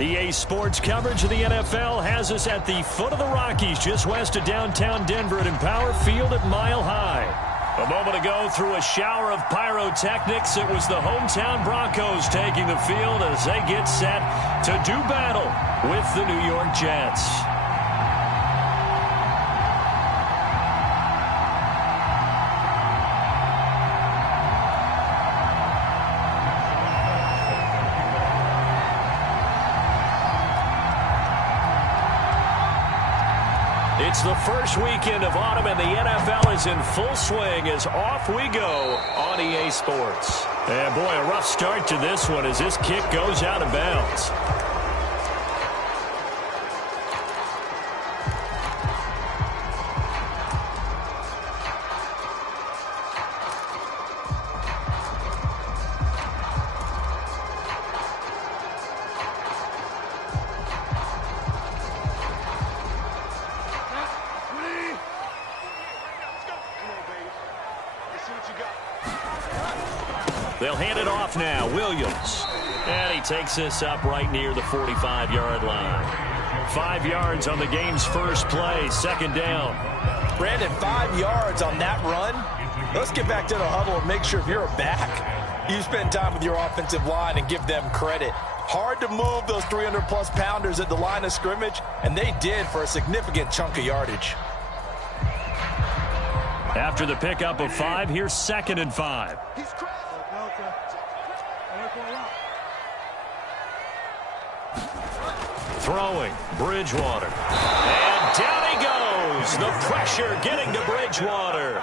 EA Sports coverage of the NFL has us at the foot of the Rockies, just west of downtown Denver at Empower Field at Mile High. A moment ago, through a shower of pyrotechnics, it was the hometown Broncos taking the field as they get set to do battle with the New York Jets. It's the first weekend of autumn, and the NFL is in full swing as off we go on EA Sports. And, boy, a rough start to this one as this kick goes out of bounds. They'll hand it off now. Williams. And he takes this up right near the 45-yard line. 5 yards on the game's first play. Second down. Brandon, 5 yards on that run. Let's get back to the huddle and make sure if you're a back, you spend time with your offensive line and give them credit. Hard to move those 300-plus pounders at the line of scrimmage, and they did for a significant chunk of yardage. After the pickup of 5, here's 2nd and 5. Throwing, Bridgewater. And down he goes. The pressure getting to Bridgewater.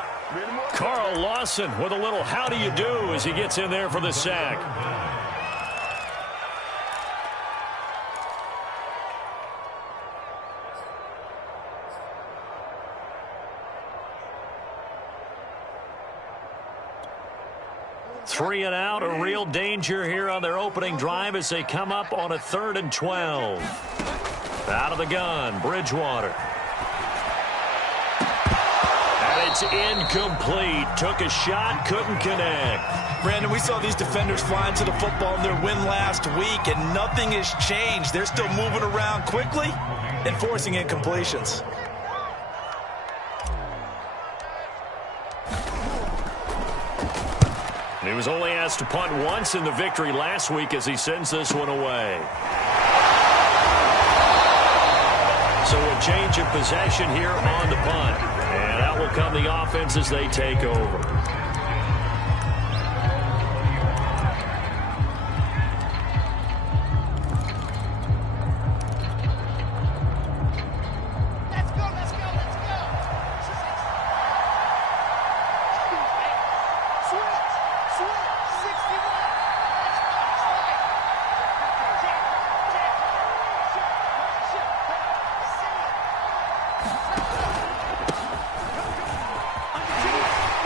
Carl Lawson with a little how do you do as he gets in there for the sack. Three and out, a real danger here on their opening drive as they come up on a 3rd and 12. Out of the gun, Bridgewater. And it's incomplete. Took a shot, couldn't connect. Brandon, we saw these defenders flying to the football in their win last week, and nothing has changed. They're still moving around quickly and forcing incompletions. He was only asked to punt once in the victory last week as he sends this one away. So a change of possession here on the punt. And out will come the offense as they take over.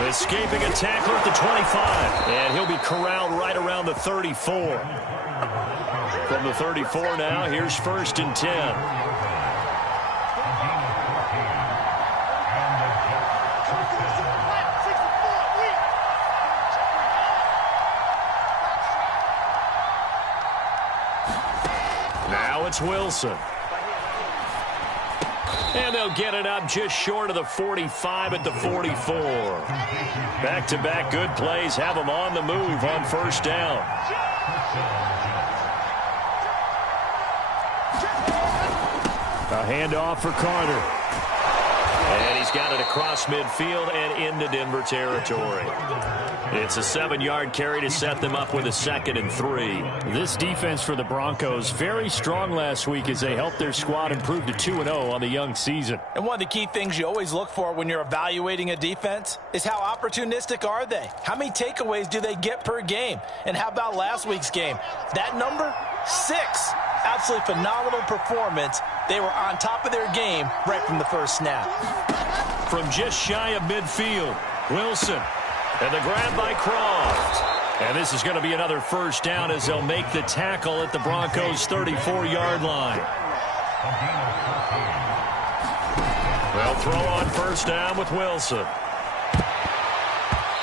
Escaping a tackle at the 25. And he'll be corralled right around the 34. From the 34 now, here's 1st and 10. Now it's Wilson. And they'll get it up just short of the 45 at the 44. Back-to-back good plays have them on the move on 1st down. A handoff for Carter. And he's got it across midfield and into Denver territory. It's a 7-yard carry to set them up with a 2nd and 3. This defense for the Broncos, very strong last week as they helped their squad improve to 2-0 on the young season. And one of the key things you always look for when you're evaluating a defense is how opportunistic are they? How many takeaways do they get per game? And how about last week's game? That number, 6. Absolutely phenomenal performance. They were on top of their game right from the first snap. From just shy of midfield, Wilson. And the grab by Croft. And this is going to be another 1st down as they'll make the tackle at the Broncos' 34-yard line. They'll throw on 1st down with Wilson.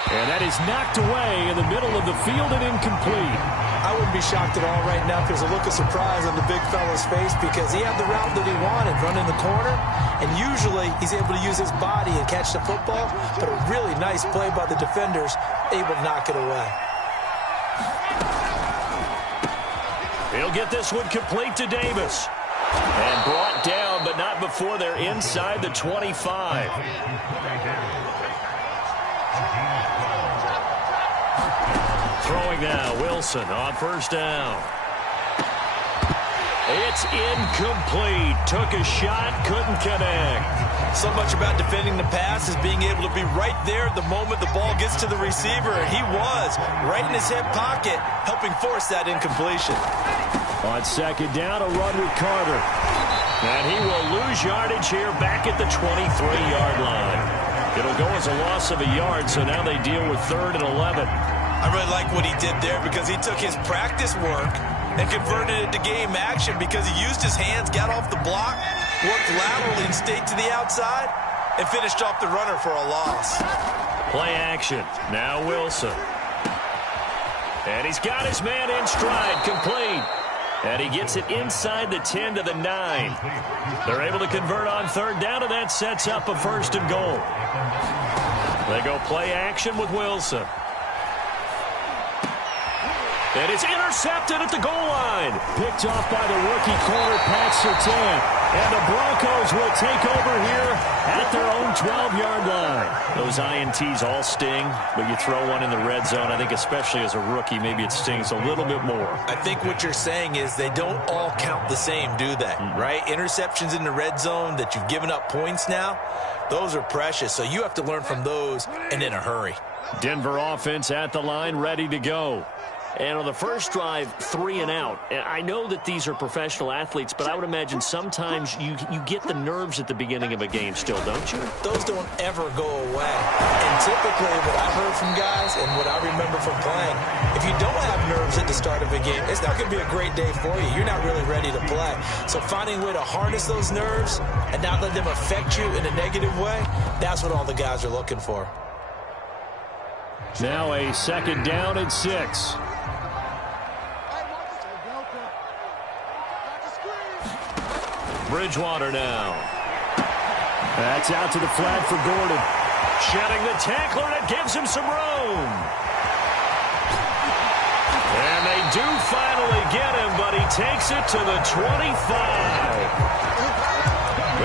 And that is knocked away in the middle of the field and incomplete. I wouldn't be shocked at all right now if there's a look of surprise on the big fella's face because he had the route that he wanted, running the corner, and usually he's able to use his body and catch the football, but a really nice play by the defenders, able to knock it away. He'll get this one complete to Davis. And brought down, but not before they're inside the 25. Throwing now, Wilson on first down. It's incomplete. Took a shot, couldn't connect. So much about defending the pass is being able to be right there at the moment the ball gets to the receiver, and he was right in his hip pocket, helping force that incompletion. On second down, a run with Carter. And he will lose yardage here back at the 23-yard line. It'll go as a loss of a yard, so now they deal with 3rd and 11. I really like what he did there because he took his practice work and converted it to game action because he used his hands, got off the block, worked laterally and stayed to the outside, and finished off the runner for a loss. Play action. Now Wilson. And he's got his man in stride, complete. And he gets it inside the 10 to the 9. They're able to convert on 3rd down, and that sets up a 1st and goal. They go play action with Wilson. And it's intercepted at the goal line. Picked off by the rookie corner, Pat Surtain. And the Broncos will take over here at their own 12-yard line. Those INTs all sting, but you throw one in the red zone. I think especially as a rookie, maybe it stings a little bit more. I think what you're saying is they don't all count the same, do they? Right? Interceptions in the red zone that you've given up points now, those are precious. So you have to learn from those and in a hurry. Denver offense at the line, ready to go. And on the first drive, 3 and out. And I know that these are professional athletes, but I would imagine sometimes you get the nerves at the beginning of a game still, don't you? Those don't ever go away. And typically what I've heard from guys and what I remember from playing, if you don't have nerves at the start of a game, it's not going to be a great day for you. You're not really ready to play. So finding a way to harness those nerves and not let them affect you in a negative way, that's what all the guys are looking for. Now a 2nd down and 6. Bridgewater now. That's out to the flat for Gordon. Shedding the tackler, and it gives him some room. And they do finally get him, but he takes it to the 25.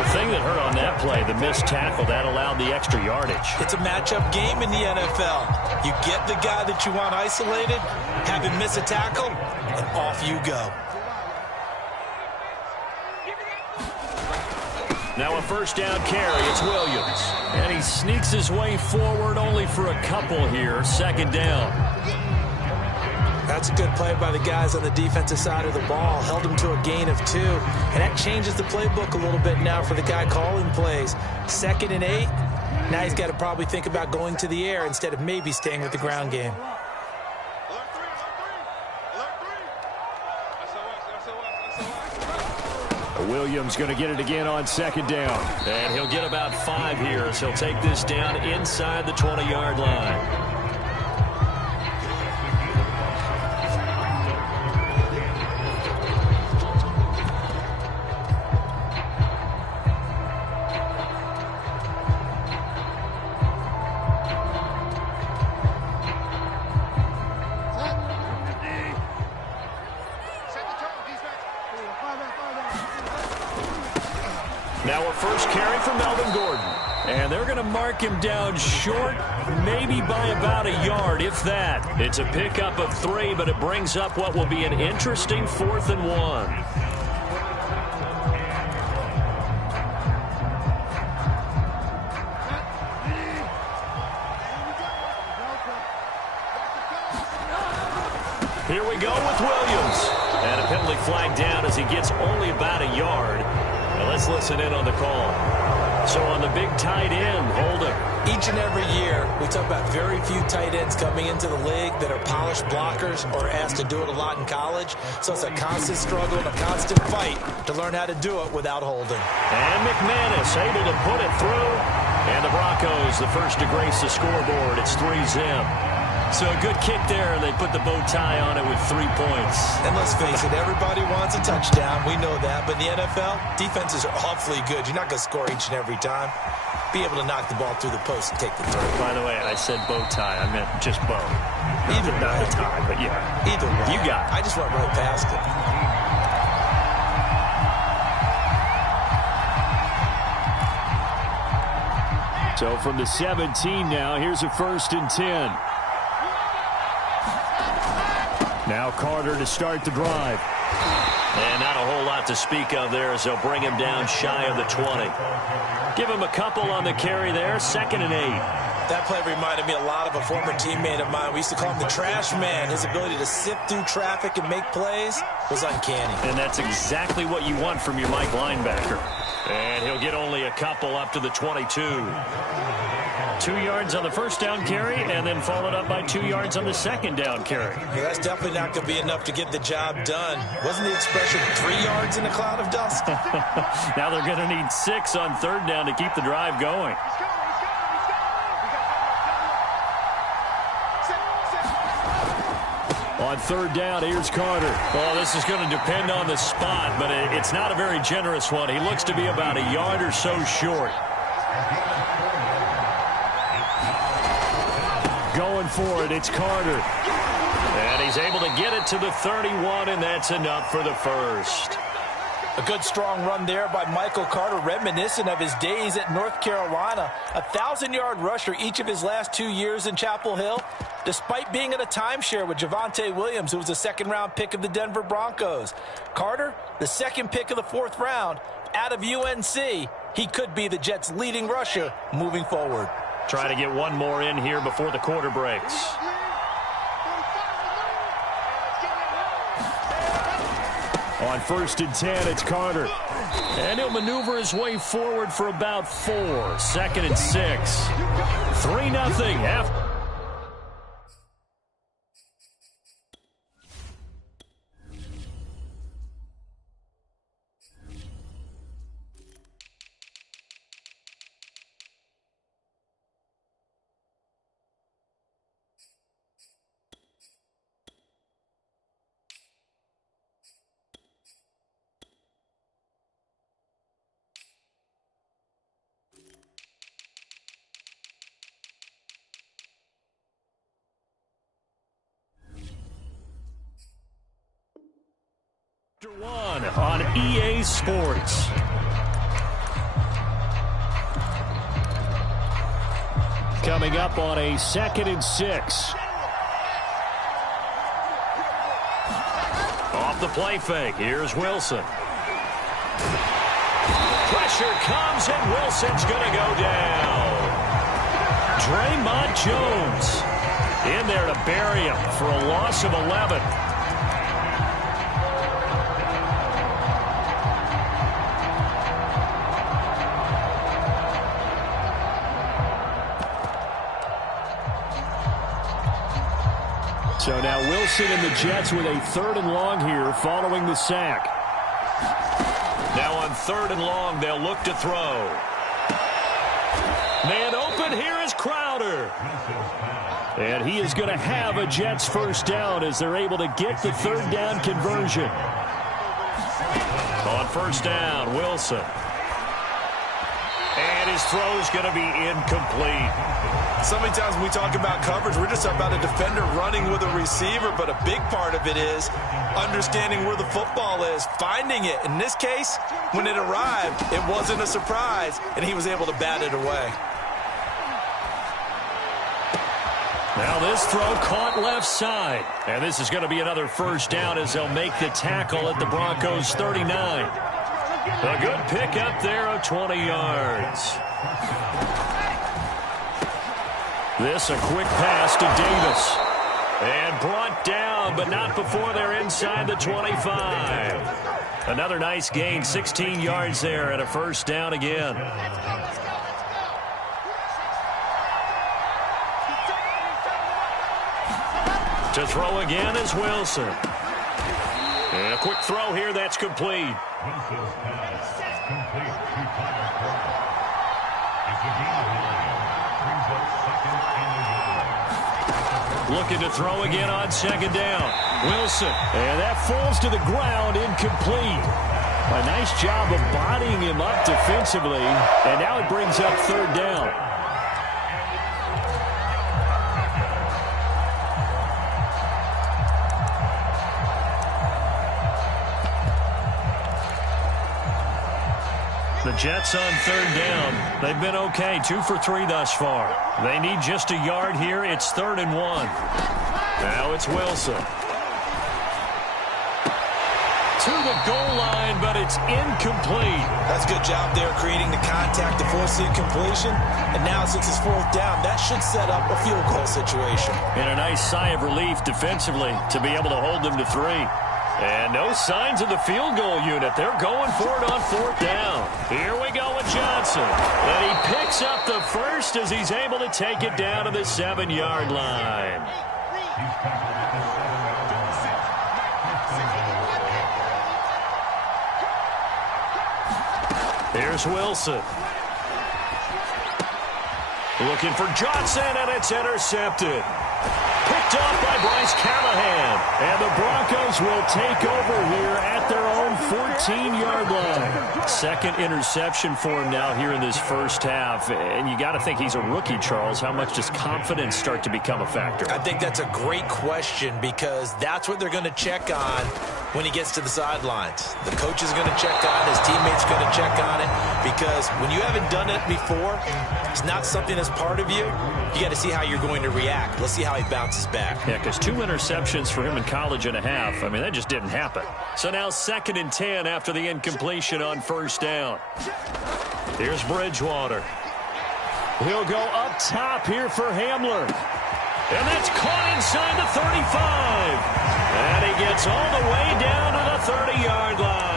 The thing that hurt on that play, the missed tackle, that allowed the extra yardage. It's a matchup game in the NFL. You get the guy that you want isolated, have him miss a tackle, and off you go. Now a 1st down carry. It's Williams. And he sneaks his way forward only for a couple here. 2nd down. That's a good play by the guys on the defensive side of the ball. Held him to a gain of 2. And that changes the playbook a little bit now for the guy calling plays. 2nd and 8. Now he's got to probably think about going to the air instead of maybe staying with the ground game. Williams going to get it again on 2nd down. And he'll get about 5 here as he'll take this down inside the 20-yard line. Now a first carry for Melvin Gordon. And they're going to mark him down short, maybe by about a yard, if that. It's a pickup of 3, but it brings up what will be an interesting 4th and 1. Here we go with Williams. And a penalty flag down as he gets only about a yard. Now let's listen in on the call. So on the big tight end, holding. Each and every year, we talk about very few tight ends coming into the league that are polished blockers or asked to do it a lot in college. So it's a constant struggle and a constant fight to learn how to do it without holding. And McManus able to put it through. And the Broncos, the first to grace the scoreboard. It's 3-zip. So a good kick there, and they put the bow tie on it with 3 points. And let's face it, everybody wants a touchdown. We know that. But in the NFL, defenses are awfully good. You're not going to score each and every time. Be able to knock the ball through the post and take the throw. By the way, I said bow tie. I meant just bow. Either not way. the tie, but yeah. Either way. You got it. I just went right past it. So from the 17 now, here's a 1st and 10. Now Carter to start the drive. And not a whole lot to speak of there as they'll bring him down shy of the 20. Give him a couple on the carry there, 2nd and 8. That play reminded me a lot of a former teammate of mine. We used to call him the trash man. His ability to sift through traffic and make plays was uncanny. And that's exactly what you want from your Mike linebacker. And he'll get only a couple up to the 22. 2 yards on the first down carry, and then followed up by 2 yards on the second down carry. Yeah, that's definitely not going to be enough to get the job done. Wasn't the expression 3 yards in a cloud of dust? Now they're going to need 6 on 3rd down to keep the drive going. On 3rd down, here's Carter. Well, this is going to depend on the spot, but it's not a very generous one. He looks to be about a yard or so short. Going for it, it's Carter. And he's able to get it to the 31, and that's enough for the first. A good strong run there by Michael Carter, reminiscent of his days at North Carolina. A 1,000-yard rusher each of his last 2 years in Chapel Hill, despite being in a timeshare with Javonte Williams, who was a 2nd-round pick of the Denver Broncos. Carter, the 2nd pick of the 4th round, out of UNC. He could be the Jets' leading rusher moving forward. Try to get one more in here before the quarter breaks. On 1st and 10, it's Carter. And he'll maneuver his way forward for about 4. 2nd and 6. 3-0 after. One on EA Sports. Coming up on a 2nd and 6. Off the play fake, here's Wilson. Pressure comes, and Wilson's going to go down. Draymond Jones in there to bury him for a loss of 11. So now Wilson and the Jets with a 3rd and long here following the sack. Now on 3rd and long, they'll look to throw. Man open, here is Crowder. And he is going to have a Jets 1st down as they're able to get the 3rd down conversion. On 1st down, Wilson. And his throw's going to be incomplete. So many times when we talk about coverage, we're just about a defender running with a receiver, but a big part of it is understanding where the football is, finding it. In this case, when it arrived, it wasn't a surprise, and he was able to bat it away. Now this throw caught left side. And this is going to be another 1st down as they'll make the tackle at the Broncos' 39. A good pickup there of 20 yards. This a quick pass to Davis. And brought down, but not before they're inside the 25. Another nice gain, 16 yards there, and a 1st down again. To throw again is Wilson. And a quick throw here, that's complete. Looking to throw again on second down. Wilson. And that falls to the ground, incomplete. A nice job of bodying him up defensively. And now it brings up third down. The Jets on third down. They've been okay, 2 for 3 thus far. They need just a yard here. It's 3rd and 1. Now it's Wilson. To the goal line, but it's incomplete. That's a good job there creating the contact to force the incompletion. And now since it's 4th down, that should set up a field goal situation. And a nice sigh of relief defensively to be able to hold them to 3. And no signs of the field goal unit. They're going for it on 4th down. Here we go with Johnson. And he picks up the first as he's able to take it down to the 7-yard line. Here's Wilson. Looking for Johnson, and it's intercepted. Picked off by Bryce Callahan. And the Broncos will take over here at their own 14-yard line. Second interception for him now here in this first half. And you got to think he's a rookie, Charles. How much does confidence start to become a factor? I think that's a great question because that's what they're going to check on when he gets to the sidelines. The coach is going to check on it. His teammates are going to check on it because when you haven't done it before, it's not something that's part of you. You got to see how you're going to react. Let's see how he bounces back. Yeah, because 2 interceptions for him in college and a half. I mean, that just didn't happen. So now 2nd and 10 after the incompletion on 1st down. Here's Bridgewater. He'll go up top here for Hamler. And that's caught inside the 35. And he gets all the way down to the 30-yard line.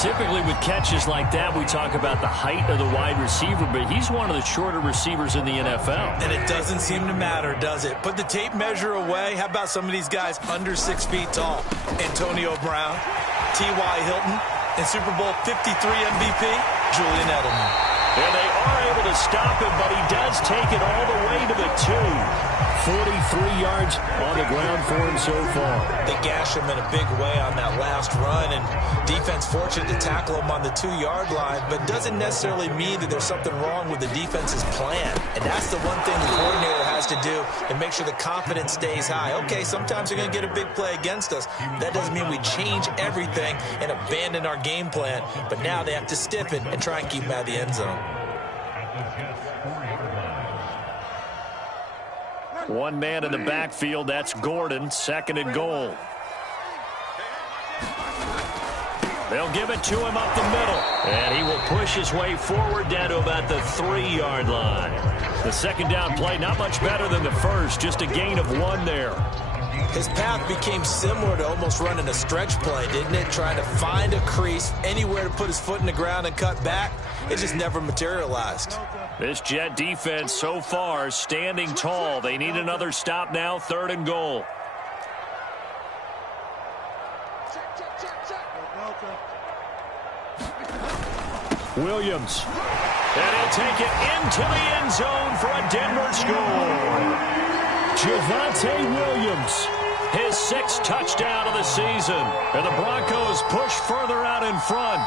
Typically with catches like that, we talk about the height of the wide receiver, but he's one of the shorter receivers in the NFL. And it doesn't seem to matter, does it? Put the tape measure away. How about some of these guys under 6 feet tall? Antonio Brown, T.Y. Hilton, and Super Bowl 53 MVP, Julian Edelman. And they are able to stop him, but he does take it all the way to the 2. 43 yards on the ground for him so far. They gash him in a big way on that last run, and defense fortunate to tackle him on the 2-yard line, but doesn't necessarily mean that there's something wrong with the defense's plan. And that's the one thing the coordinator has to do and make sure the confidence stays high. Okay, sometimes they're going to get a big play against us. That doesn't mean we change everything and abandon our game plan, but now they have to stiffen and try and keep him out of the end zone. One man in the backfield, that's Gordon, 2nd and goal. They'll give it to him up the middle. And he will push his way forward down to about the 3-yard line. The 2nd down play, not much better than the first, just a gain of 1 there. His path became similar to almost running a stretch play, didn't it? Trying to find a crease, anywhere to put his foot in the ground and cut back. It just never materialized. This Jet defense so far standing tall. They need another stop now, 3rd and goal. Williams. And he'll take it into the end zone for a Denver score. Javonte Williams, his 6th touchdown of the season. And the Broncos push further out in front.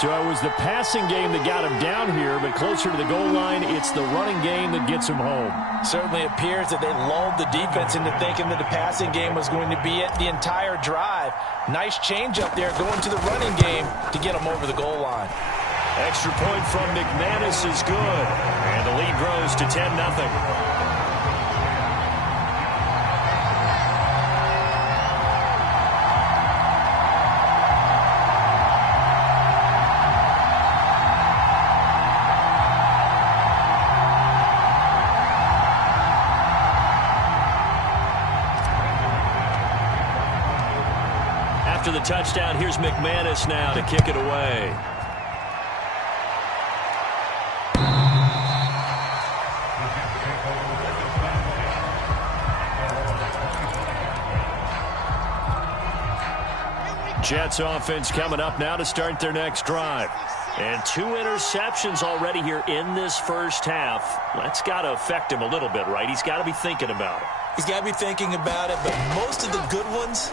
So it was the passing game that got him down here, but closer to the goal line, it's the running game that gets him home. Certainly appears that they lulled the defense into thinking that the passing game was going to be it the entire drive. Nice change up there going to the running game to get him over the goal line. Extra point from McManus is good. And the lead grows to 10-0. After the touchdown, here's McManus now to kick it away. Jets offense coming up now to start their next drive. And 2 interceptions already here in this first half. That's got to affect him a little bit, right? He's got to be thinking about it. He's got to be thinking about it, but most of the good ones,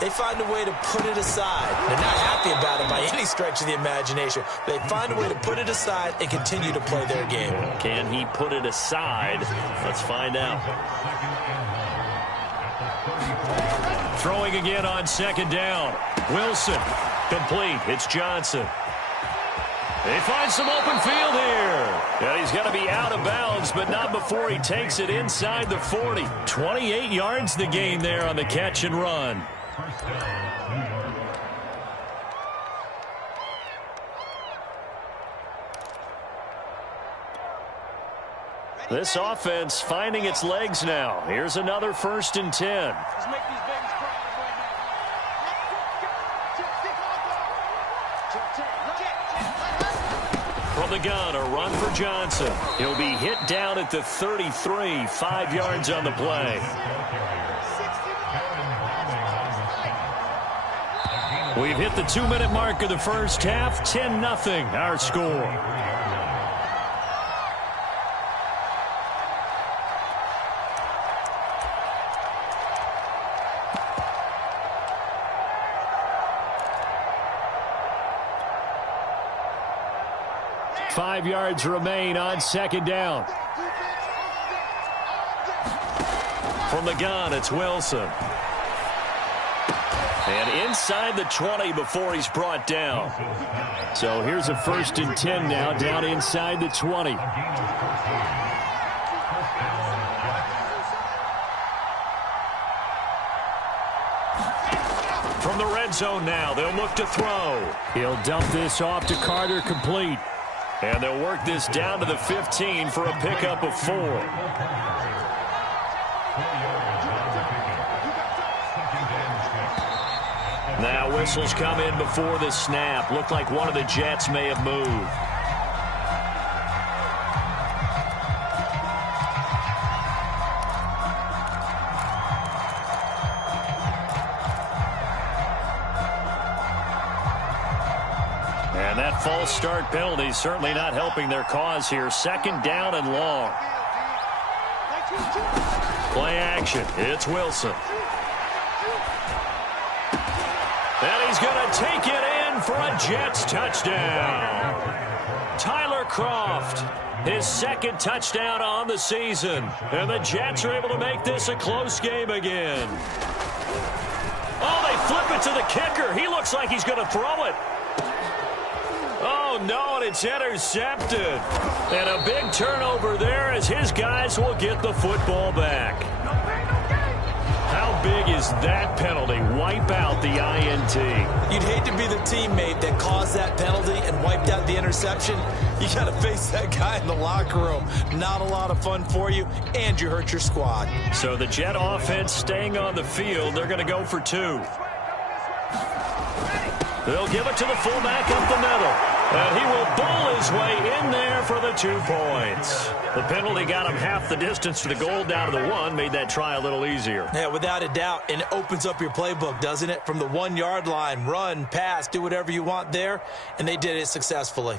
they find a way to put it aside. They're not happy about it by any stretch of the imagination. They find a way to put it aside and continue to play their game. Can he put it aside? Let's find out. Throwing again on 2nd down. Wilson. Complete. It's Johnson. They find some open field here. And he's going to be out of bounds, but not before he takes it inside the 40. 28 yards the gain there on the catch and run. This offense finding its legs now. Here's another 1st and 10. From the gun, a run for Johnson. He'll be hit down at the 33, 5 yards on the play. We've hit the 2-minute mark of the first half. 10-0 our score. Five yards remain on 2nd down. From the gun, it's Wilson. And inside the 20 before he's brought down. So here's a 1st and 10 now, down inside the 20. From the red zone now, they'll look to throw. He'll dump this off to Carter, complete. And they'll work this down to the 15 for a pickup of 4. Now whistles come in before the snap. Looked like one of the Jets may have moved. And that false start penalty certainly not helping their cause here. 2nd down and long. Play action. It's Wilson. And he's going to take it in for a Jets touchdown. Tyler Kroft, his 2nd touchdown on the season. And the Jets are able to make this a close game again. Oh, they flip it to the kicker. He looks like he's going to throw it. Oh, no, and it's intercepted. And a big turnover there as his guys will get the football back. How big is that penalty? Wipe out the INT. You'd hate to be the teammate that caused that penalty and wiped out the interception. You got to face that guy in the locker room. Not a lot of fun for you, and you hurt your squad. So the Jet offense staying on the field. They're going to go for 2. They'll give it to the fullback up the middle. And he will bowl his way in there for the 2 points. The penalty got him half the distance to the goal down to the 1. Made that try a little easier. Yeah, without a doubt. And it opens up your playbook, doesn't it? From the 1-yard line, run, pass, do whatever you want there. And they did it successfully.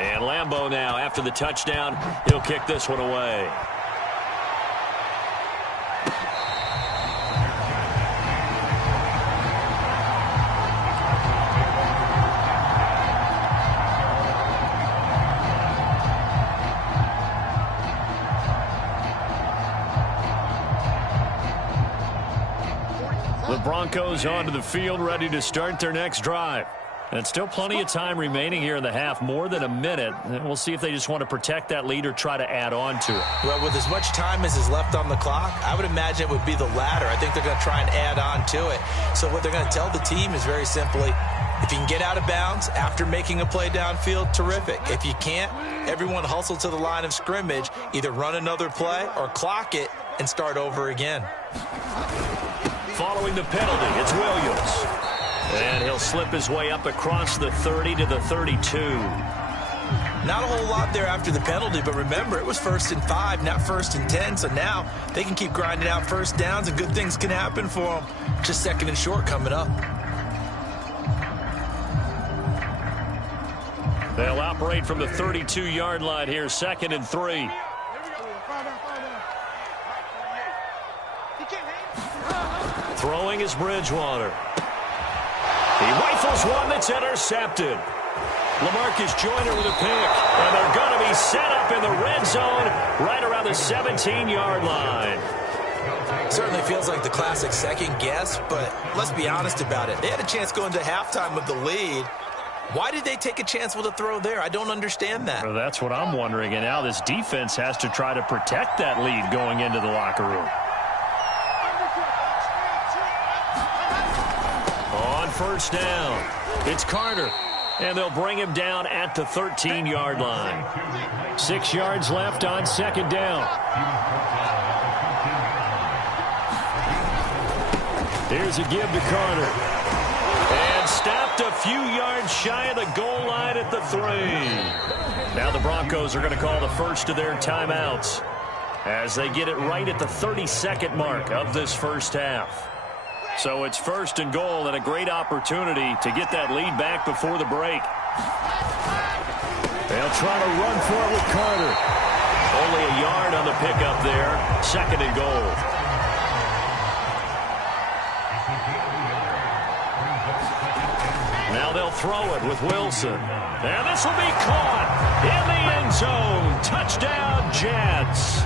And Lambeau now, after the touchdown, he'll kick this one away. The Broncos onto the field, ready to start their next drive. And still plenty of time remaining here in the half, more than a minute. And we'll see if they just want to protect that lead or try to add on to it. Well, with as much time as is left on the clock, I would imagine it would be the latter. I think they're going to try and add on to it. So what they're going to tell the team is very simply, if you can get out of bounds after making a play downfield, terrific. If you can't, everyone hustle to the line of scrimmage, either run another play or clock it and start over again. Following the penalty, it's Williams. And he'll slip his way up across the 30 to the 32. Not a whole lot there after the penalty, but remember, it was 1st and 5, not 1st and 10, so now they can keep grinding out first downs and good things can happen for them. Just 2nd and short coming up. They'll operate from the 32-yard line here, 2nd and 3. Throwing is Bridgewater. He rifles one that's intercepted. LaMarcus Joyner with a pick, and they're going to be set up in the red zone right around the 17-yard line. Certainly feels like the classic second guess, but let's be honest about it. They had a chance going to halftime with the lead. Why did they take a chance with a throw there? I don't understand that. Well, that's what I'm wondering, and now this defense has to try to protect that lead going into the locker room. On 1st down, it's Carter. And they'll bring him down at the 13-yard line. 6 yards left on 2nd down. Here's a give to Carter. And stopped a few yards shy of the goal line at the 3. Now the Broncos are going to call the first of their timeouts as they get it right at the 32nd mark of this first half. So it's 1st and goal and a great opportunity to get that lead back before the break. They'll try to run for it with Carter. Only a yard on the pickup there. 2nd and goal. Now they'll throw it with Wilson. And this will be caught in the end zone. Touchdown, Jets.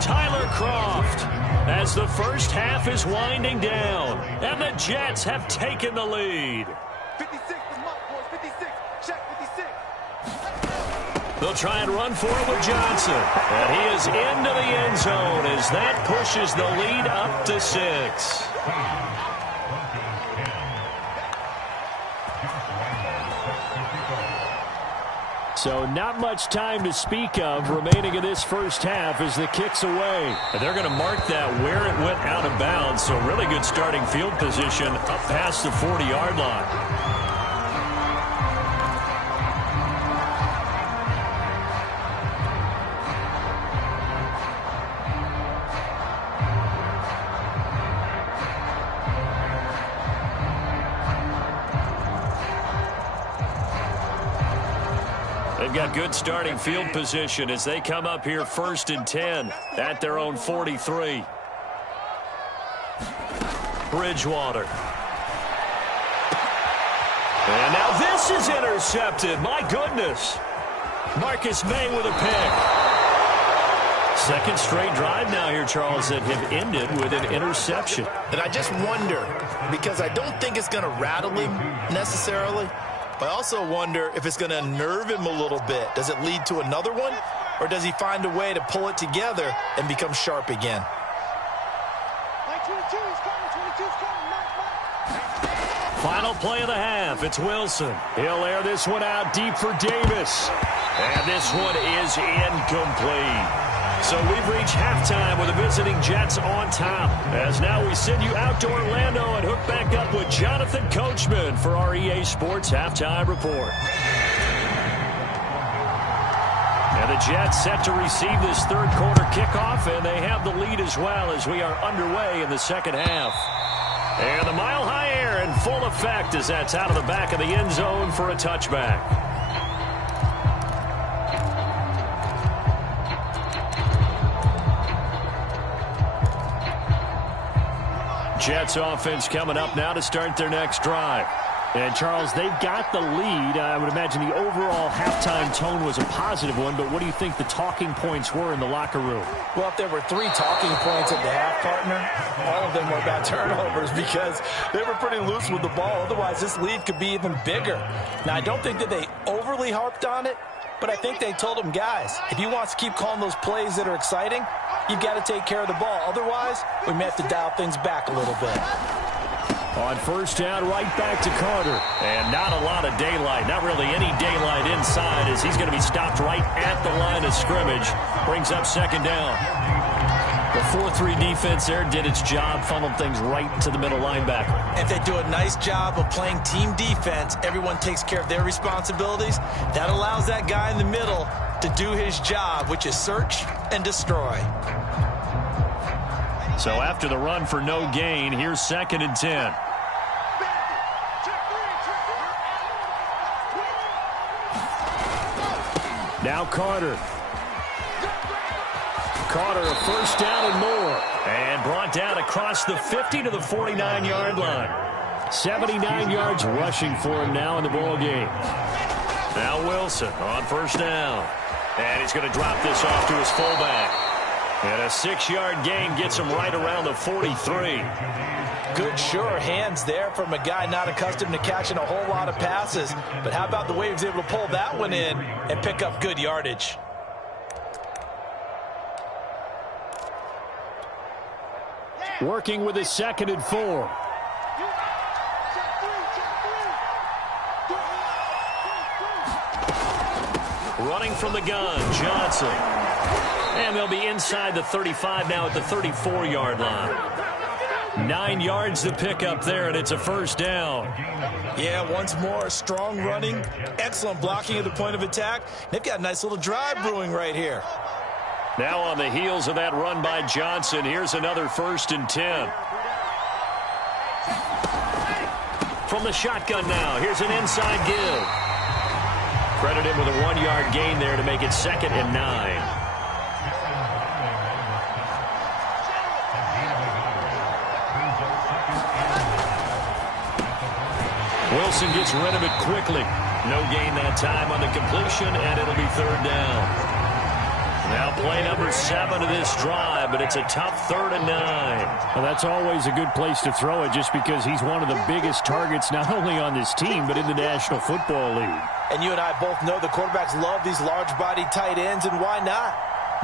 Tyler Kroft. As the first half is winding down, and the Jets have taken the lead. 56 is Mark, boys. 56. Check 56. They'll try and run for it with Johnson. And he is into the end zone as that pushes the lead up to 6. So not much time to speak of remaining in this first half as the kick's away. And they're going to mark that where it went out of bounds. So really good starting field position up past the 40-yard line. They've got good starting field position as they come up here 1st and 10 at their own 43. Bridgewater. And now this is intercepted. My goodness. Marcus May with a pick. 2nd straight drive now here, Charles, that have ended with an interception. And I just wonder, because I don't think it's going to rattle him necessarily, but I also wonder if it's going to unnerve him a little bit. Does it lead to another one, or does he find a way to pull it together and become sharp again? Final play of the half. It's Wilson. He'll air this one out deep for Davis. And this one is incomplete. So we've reached halftime with the visiting Jets on top. As now we send you out to Orlando and hook back up with Jonathan Coachman for our EA Sports Halftime Report. And the Jets set to receive this third quarter kickoff, and they have the lead as well as we are underway in the second half. And the Mile High Air in full effect as that's out of the back of the end zone for a touchback. Jets offense coming up now to start their next drive. And, Charles, they've got the lead. I would imagine the overall halftime tone was a positive one, but what do you think the talking points were in the locker room? Well, if there were 3 talking points at the half, partner, all of them were about turnovers because they were pretty loose with the ball. Otherwise, this lead could be even bigger. Now, I don't think that they overly harped on it, but I think they told them, guys, if you want to keep calling those plays that are exciting, you've got to take care of the ball. Otherwise, we may have to dial things back a little bit. On first down, right back to Carter. And not a lot of daylight. Not really any daylight inside as he's going to be stopped right at the line of scrimmage. Brings up second down. The 4-3 defense there did its job, funneled things right to the middle linebacker. If they do a nice job of playing team defense, everyone takes care of their responsibilities. That allows that guy in the middle to do his job, which is search and destroy. So after the run for no gain, here's 2nd and 10. Now Carter. Carter, a first down and more. And brought down across the 50 to the 49-yard line. 79 yards rushing for him now in the ball game. Now Wilson on first down. And he's going to drop this off to his fullback. And a 6-yard gain gets him right around the 43. Good, sure hands there from a guy not accustomed to catching a whole lot of passes. But how about the way he was able to pull that one in and pick up good yardage? Working with his 2nd and 4. Running from the gun, Johnson. And they'll be inside the 35 now at the 34-yard line. 9 yards to pick up there, and it's a first down. Yeah, once more, strong running, excellent blocking at the point of attack. They've got a nice little drive brewing right here. Now on the heels of that run by Johnson, here's another 1st and 10. From the shotgun now, here's an inside give. Credit him with a 1-yard gain there to make it 2nd and 9. Wilson gets rid of it quickly. No gain that time on the completion, and it'll be 3rd down. Now play number 7 of this drive, but it's a tough 3rd and 9. Well, that's always a good place to throw it just because he's one of the biggest targets not only on this team but in the National Football League. And you and I both know the quarterbacks love these large-bodied tight ends, and why not?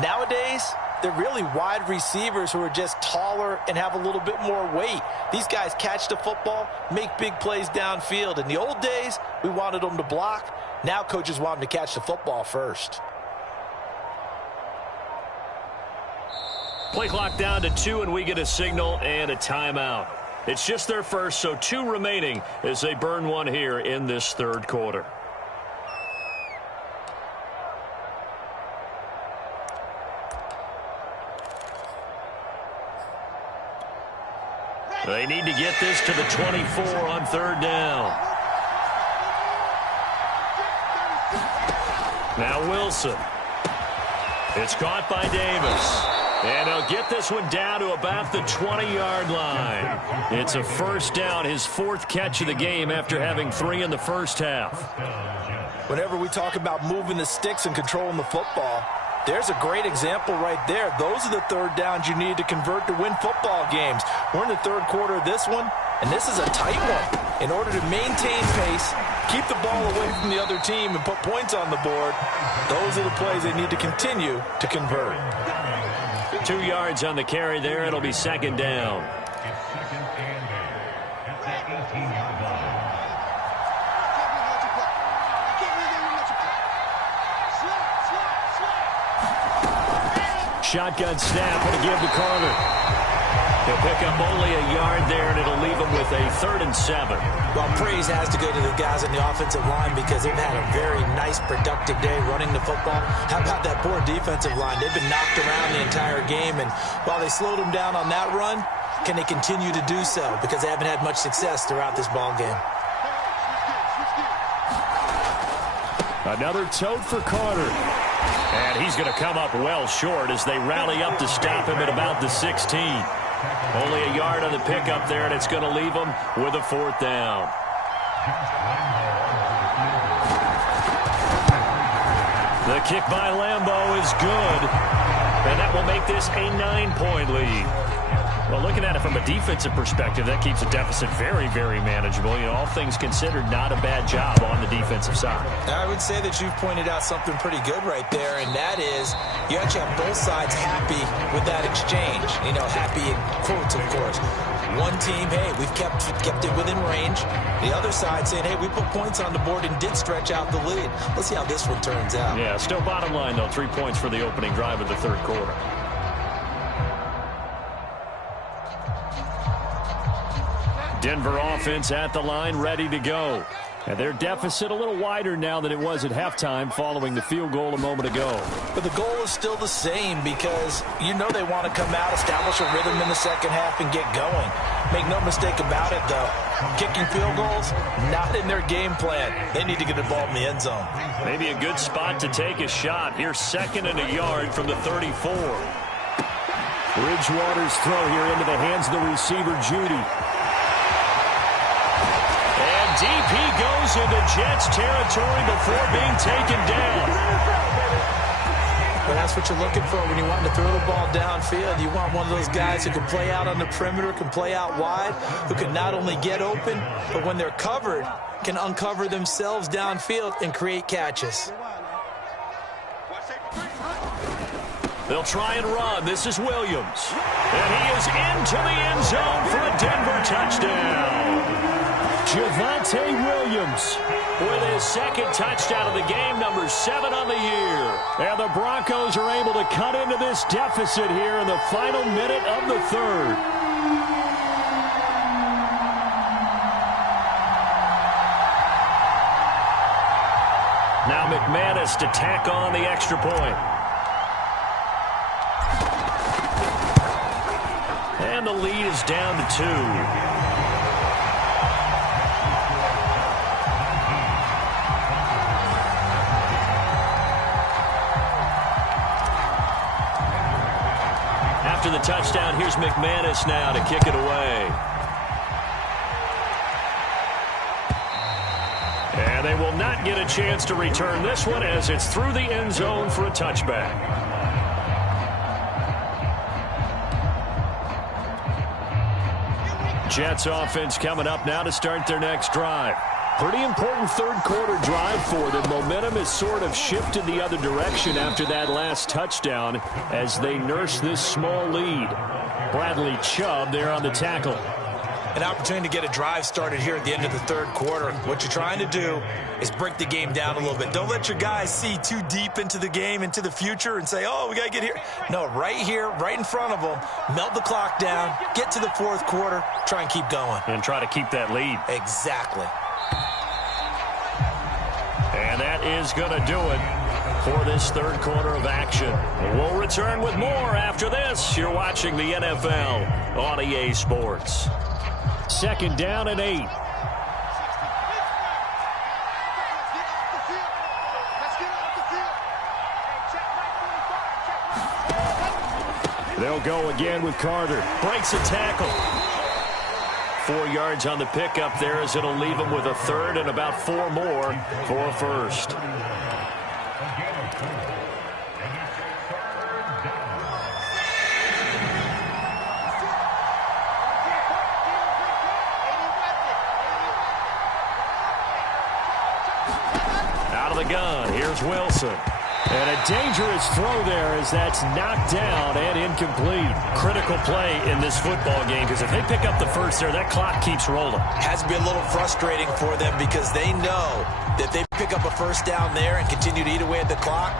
Nowadays, they're really wide receivers who are just taller and have a little bit more weight. These guys catch the football, make big plays downfield. In the old days, we wanted them to block. Now coaches want them to catch the football first. Play clock down to 2, and we get a signal and a timeout. It's just their first, so 2 remaining as they burn one here in this 3rd quarter. They need to get this to the 24 on 3rd down. Now Wilson. It's caught by Davis. And he'll get this one down to about the 20-yard line. It's a first down, his 4th catch of the game after having 3 in the first half. Whenever we talk about moving the sticks and controlling the football, there's a great example right there. Those are the 3rd downs you need to convert to win football games. We're in the 3rd quarter of this one, and this is a tight one. In order to maintain pace, keep the ball away from the other team, and put points on the board, those are the plays they need to continue to convert. 2 yards on the carry there. It'll be 2nd down. Shotgun snap, and a give to Carter. He'll pick up only a yard there, and it'll leave him with a 3rd and 7. Well, praise has to go to the guys on the offensive line because they've had a very nice, productive day running the football. How about that poor defensive line? They've been knocked around the entire game, and while they slowed them down on that run, can they continue to do so? Because they haven't had much success throughout this ball game. Another tote for Carter. And he's going to come up well short as they rally up to stop him at about the 16. Only a yard on the pickup there, and it's going to leave him with a 4th down. The kick by Lambeau is good, and that will make this a 9-point lead. Well, looking at it from a defensive perspective, that keeps the deficit very, very manageable. You know, all things considered, not a bad job on the defensive side. I would say that you've pointed out something pretty good right there, and that is you actually have both sides happy with that exchange. You know, happy in quotes, of course. One team, hey, we've kept it within range. The other side saying, hey, we put points on the board and did stretch out the lead. Let's see how this one turns out. Yeah, still bottom line, though, 3 points for the opening drive of the 3rd quarter. Denver offense at the line, ready to go. And their deficit a little wider now than it was at halftime following the field goal a moment ago. But the goal is still the same because you know they want to come out, establish a rhythm in the second half, and get going. Make no mistake about it, though. Kicking field goals, not in their game plan. They need to get the ball in the end zone. Maybe a good spot to take a shot. Here's 2nd and a yard from the 34. Bridgewater's throw here into the hands of the receiver, Judy. Deep he goes into Jets territory before being taken down. Well, that's what you're looking for when you want to throw the ball downfield. You want one of those guys who can play out on the perimeter, can play out wide, who can not only get open, but when they're covered, can uncover themselves downfield and create catches. They'll try and run. This is Williams. And he is into the end zone for a Denver touchdown. Javonte Williams with his 2nd touchdown of the game, number 7 on the year. And the Broncos are able to cut into this deficit here in the final minute of the 3rd. Now McManus to tack on the extra point. And the lead is down to 2. After the touchdown, here's McManus now to kick it away. And they will not get a chance to return this one as it's through the end zone for a touchback. Jets offense coming up now to start their next drive. Pretty important 3rd quarter drive for them. Momentum has sort of shifted the other direction after that last touchdown as they nurse this small lead. Bradley Chubb there on the tackle. An opportunity to get a drive started here at the end of the 3rd quarter. What you're trying to do is break the game down a little bit. Don't let your guys see too deep into the game, into the future, and say, oh, we got to get here. No, right here, right in front of them, melt the clock down, get to the 4th quarter, try and keep going. And try to keep that lead. Exactly. And that is going to do it for this 3rd quarter of action. We'll return with more after this. You're watching the NFL on EA Sports. 2nd down and 8. They'll go again with Carter. Breaks a tackle. 4 yards on the pickup there as it'll leave him with a 3rd and about 4 more for a 1st. Out of the gun, here's Wilson. And a dangerous throw there as that's knocked down and incomplete. Critical play in this football game because if they pick up the 1st there, that clock keeps rolling. Has to be a little frustrating for them because they know that they pick up a 1st down there and continue to eat away at the clock,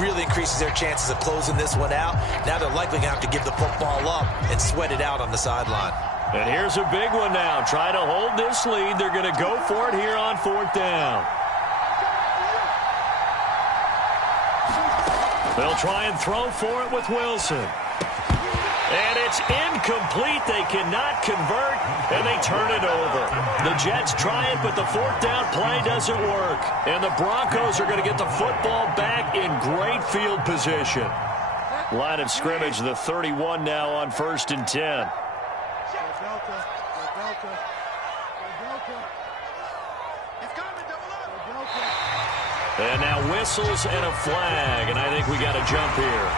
really increases their chances of closing this one out. Now they're likely going to have to give the football up and sweat it out on the sideline. And here's a big one now. Try to hold this lead. They're going to go for it here on 4th down. They'll try and throw for it with Wilson. And it's incomplete. They cannot convert, and they turn it over. The Jets try it, but the 4th down play doesn't work. And the Broncos are going to get the football back in great field position. Line of scrimmage, the 31 now on 1st and 10. And now whistles and a flag, and I think we got a jump here.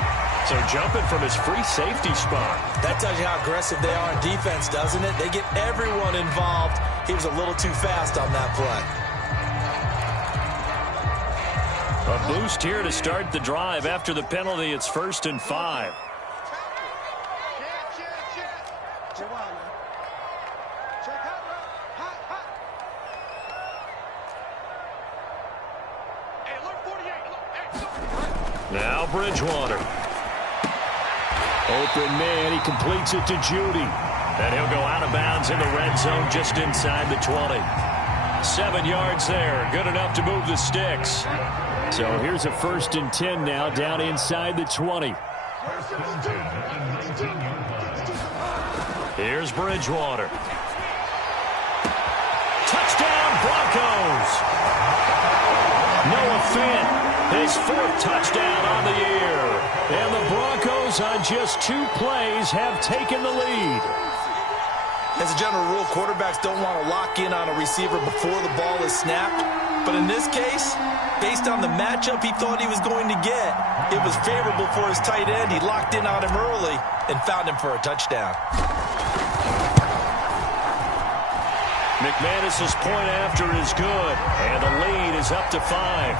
So jumping from his free safety spot. That tells you how aggressive they are in defense, doesn't it? They get everyone involved. He was a little too fast on that play. A boost here to start the drive. After the penalty, it's 1st and 5. Now Bridgewater. Open man, he completes it to Judy. And he'll go out of bounds in the red zone just inside the 20. 7 yards there. Good enough to move the sticks. So here's a 1st and 10 now down inside the 20. Here's Bridgewater. Touchdown, Broncos. Noah Fant, his 4th touchdown on the year. And the Broncos on just 2 plays have taken the lead. As a general rule, quarterbacks don't want to lock in on a receiver before the ball is snapped. But in this case, based on the matchup he thought he was going to get, it was favorable for his tight end. He locked in on him early and found him for a touchdown. McManus's point after is good, and the lead is up to 5.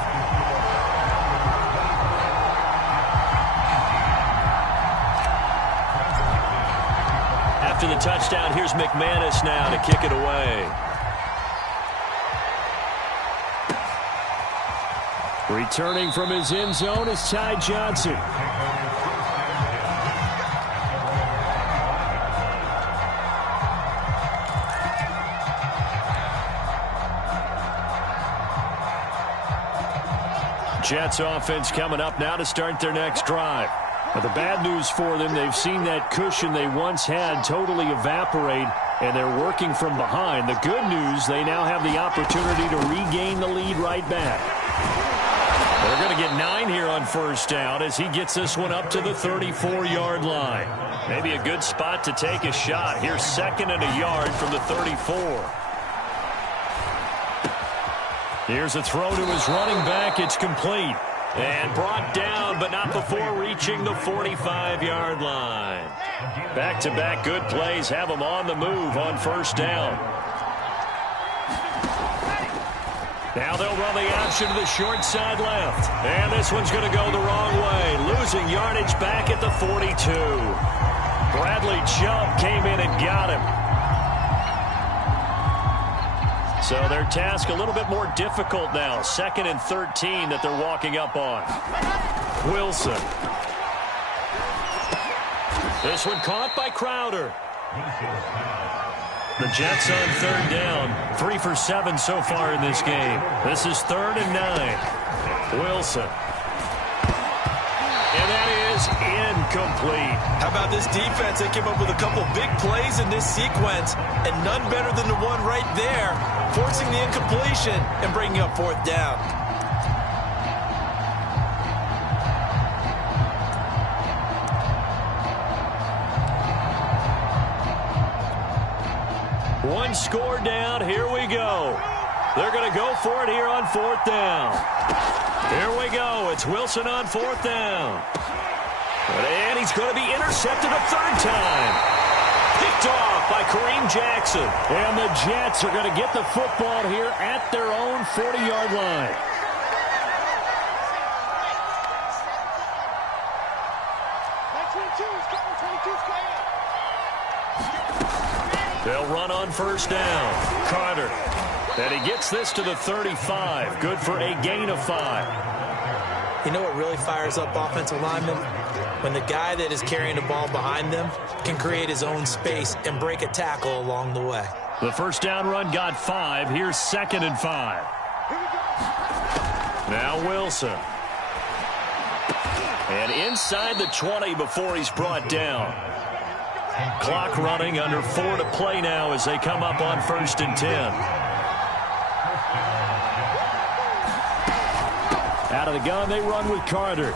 After the touchdown, here's McManus now to kick it away. Returning from his end zone is Ty Johnson. Jets offense coming up now to start their next drive. But the bad news for them, they've seen that cushion they once had totally evaporate, and they're working from behind. The good news, they now have the opportunity to regain the lead right back. They're going to get 9 here on 1st down as he gets this one up to the 34-yard line. Maybe a good spot to take a shot. Here's 2nd and a yard from the 34. Here's a throw to his running back. It's complete. And brought down, but not before reaching the 45-yard line. Back-to-back good plays have them on the move on 1st down. Now they'll run the option to the short side left. And this one's going to go the wrong way. Losing yardage back at the 42. Bradley Chubb came in and got him. So their task a little bit more difficult now. 2nd and 13 that they're walking up on. Wilson. This one caught by Crowder. The Jets on 3rd down. 3 for 7 so far in this game. This is 3rd and 9. Wilson. And that is incomplete. How about this defense? They came up with a couple big plays in this sequence, and none better than the one right there, forcing the incompletion and bringing up 4th down. One score down. Here we go. They're going to go for it here on 4th down. Here we go. It's Wilson on 4th down. And he's going to be intercepted a 3rd time. Picked off by Kareem Jackson. And the Jets are going to get the football here at their own 40-yard line. They'll run on 1st down. Carter. And he gets this to the 35. Good for a gain of 5. You know what really fires up offensive linemen? When the guy that is carrying the ball behind them can create his own space and break a tackle along the way. The 1st down run got 5. Here's 2nd and 5. Now Wilson. And inside the 20 before he's brought down. Clock running, under 4 to play now as they come up on 1st and 10. Out of the gun, they run with Carter.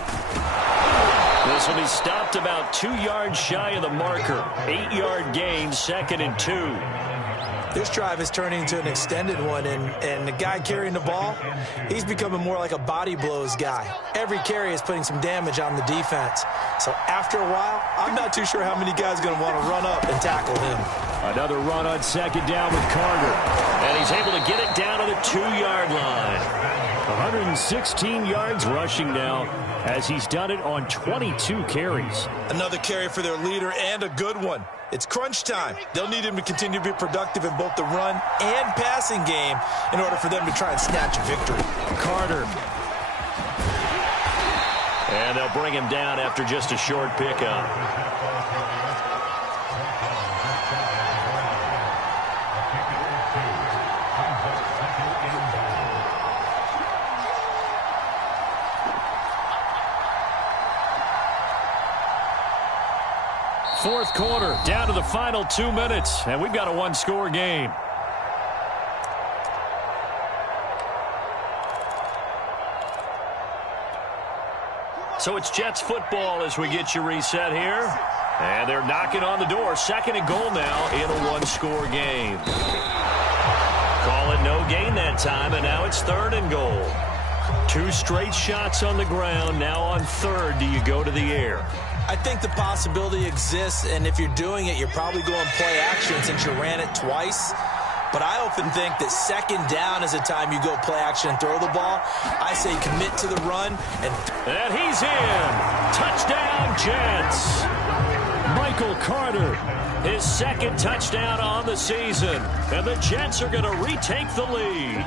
This will be stopped about 2 yards shy of the marker. 8-yard gain, 2nd and 2. This drive is turning into an extended one, and the guy carrying the ball, he's becoming more like a body blows guy. Every carry is putting some damage on the defense. So after a while, I'm not too sure how many guys are going to want to run up and tackle him. Another run on 2nd down with Carter. And he's able to get it down to the 2-yard line. 116 yards rushing now as he's done it on 22 carries. Another carry for their leader and a good one. It's crunch time. They'll need him to continue to be productive in both the run and passing game in order for them to try and snatch a victory. Carter. And they'll bring him down after just a short pickup. Fourth quarter, down to the final 2 minutes, and we've got a one-score game. So it's Jets football as we get you reset here. And they're knocking on the door. Second and goal now in a one-score game. Call it no gain that time, and now it's third and goal. 2 straight shots on the ground. Now on third, do you go to the air? I think the possibility exists, and if you're doing it, you're probably going play action since you ran it twice. But I often think that second down is the time you go play action and throw the ball. I say commit to the run. And he's in. Touchdown, Jets. Michael Carter, his second touchdown on the season. And the Jets are going to retake the lead.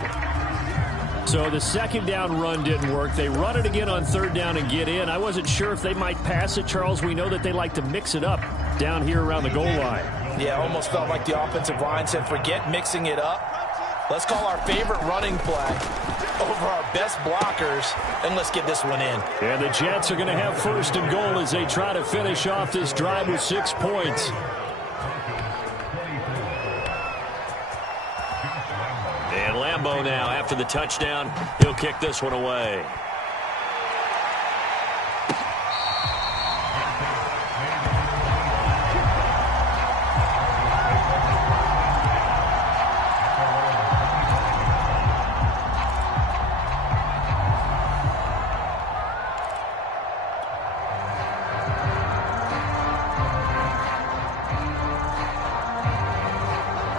So the second down run didn't work. They run it again on third down and get in. I wasn't sure if they might pass it, Charles. We know that they like to mix it up down here around the goal line. Yeah, almost felt like the offensive line said, forget mixing it up. Let's call our favorite running play over our best blockers, and let's get this one in. And the Jets are going to have first and goal as they try to finish off this drive with 6 points. And Lambeau now, after the touchdown, he'll kick this one away.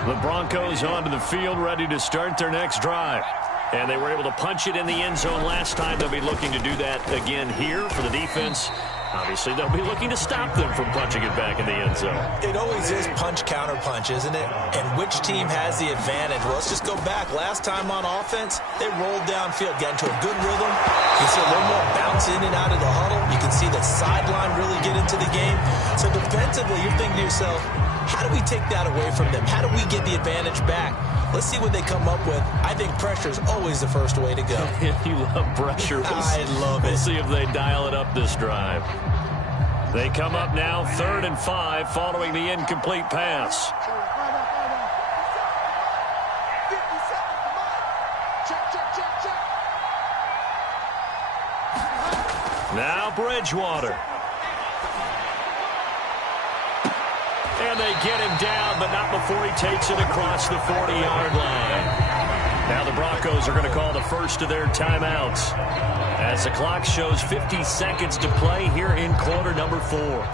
The Broncos onto the field, ready to start their next drive. And they were able to punch it in the end zone last time. They'll be looking to do that again here for the defense. Obviously, they'll be looking to stop them from punching it back in the end zone. It always is punch, counter punch, isn't it? And which team has the advantage? Well, let's just go back. Last time on offense, they rolled downfield, got into a good rhythm. You see a little more bounce in and out of the huddle. You can see the sideline really get into the game. So defensively, you're thinking to yourself, how do we take that away from them? How do we get the advantage back? Let's see what they come up with. I think pressure is always the first way to go. You love pressure. I love it. We'll see if they dial it up this drive. They come up now, 3rd and 5, following the incomplete pass. Now Bridgewater. And they get him down, but not before he takes it across the 40-yard line. Now the Broncos are going to call the first of their timeouts as the clock shows 50 seconds to play here in quarter number 4.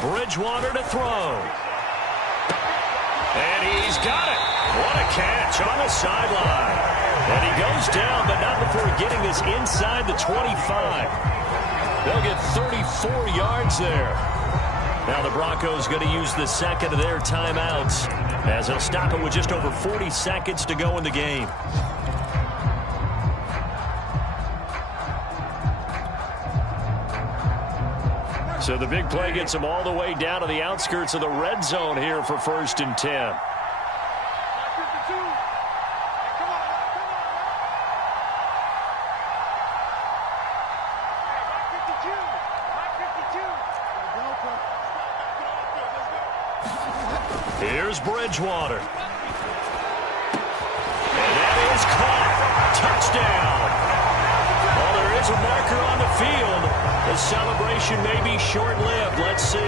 Bridgewater to throw. And he's got it. What a catch on the sideline. And he goes down, but not before getting this inside the 25. They'll get 34 yards there. Now the Broncos going to use the second of their timeouts as they'll stop it with just over 40 seconds to go in the game. So the big play gets them all the way down to the outskirts of the red zone here for 1st and 10. Here's Bridgewater. And that is caught. Touchdown. Well, there is a marker on the field. The celebration may be short-lived. Let's see.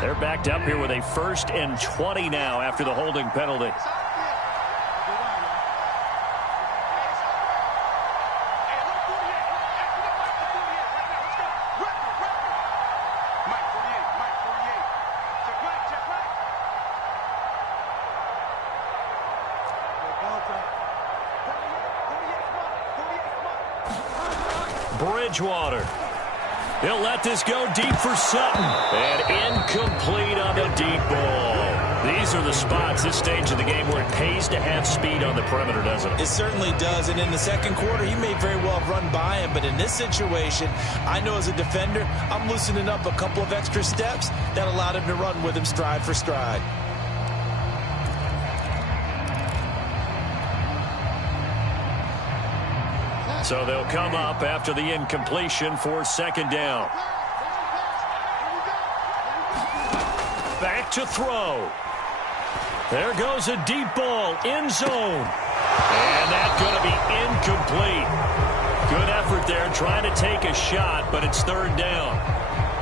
They're backed up here with a 1st and 20 now after the holding penalty. Bridgewater. He'll let this go deep for Sutton. And incomplete on the deep ball. These are the spots, this stage of the game, where it pays to have speed on the perimeter, doesn't it? It certainly does. And in the second quarter, he may very well have run by him. But in this situation, I know as a defender, I'm loosening up a couple of extra steps that allowed him to run with him stride for stride. So they'll come up after the incompletion for second down. Back to throw. There goes a deep ball, end zone. And that's going to be incomplete. Good effort there trying to take a shot, but it's third down.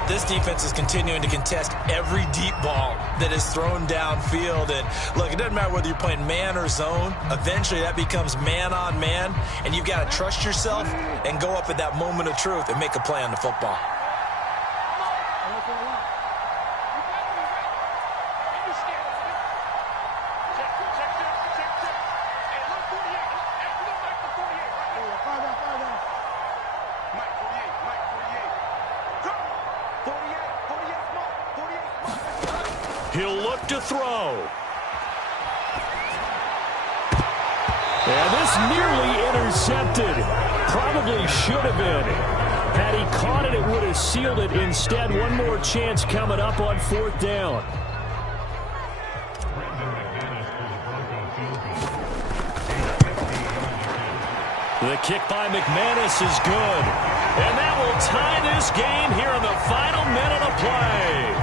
This defense is continuing to contest every deep ball that is thrown downfield. And look, it doesn't matter whether you're playing man or zone. Eventually, that becomes man on man. And you've got to trust yourself and go up at that moment of truth and make a play on the football. He'll look to throw. And this nearly intercepted. Probably should have been. Had he caught it, it would have sealed it. Instead, one more chance coming up on fourth down. The kick by McManus is good. And that will tie this game here in the final minute of play.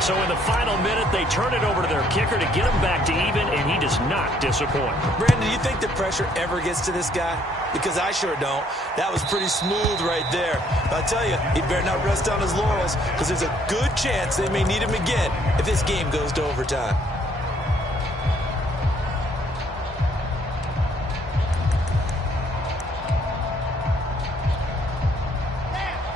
So in the final minute, they turn it over to their kicker to get him back to even, and he does not disappoint. Brandon, do you think the pressure ever gets to this guy? Because I sure don't. That was pretty smooth right there. But I tell you, he better not rest on his laurels, because there's a good chance they may need him again if this game goes to overtime.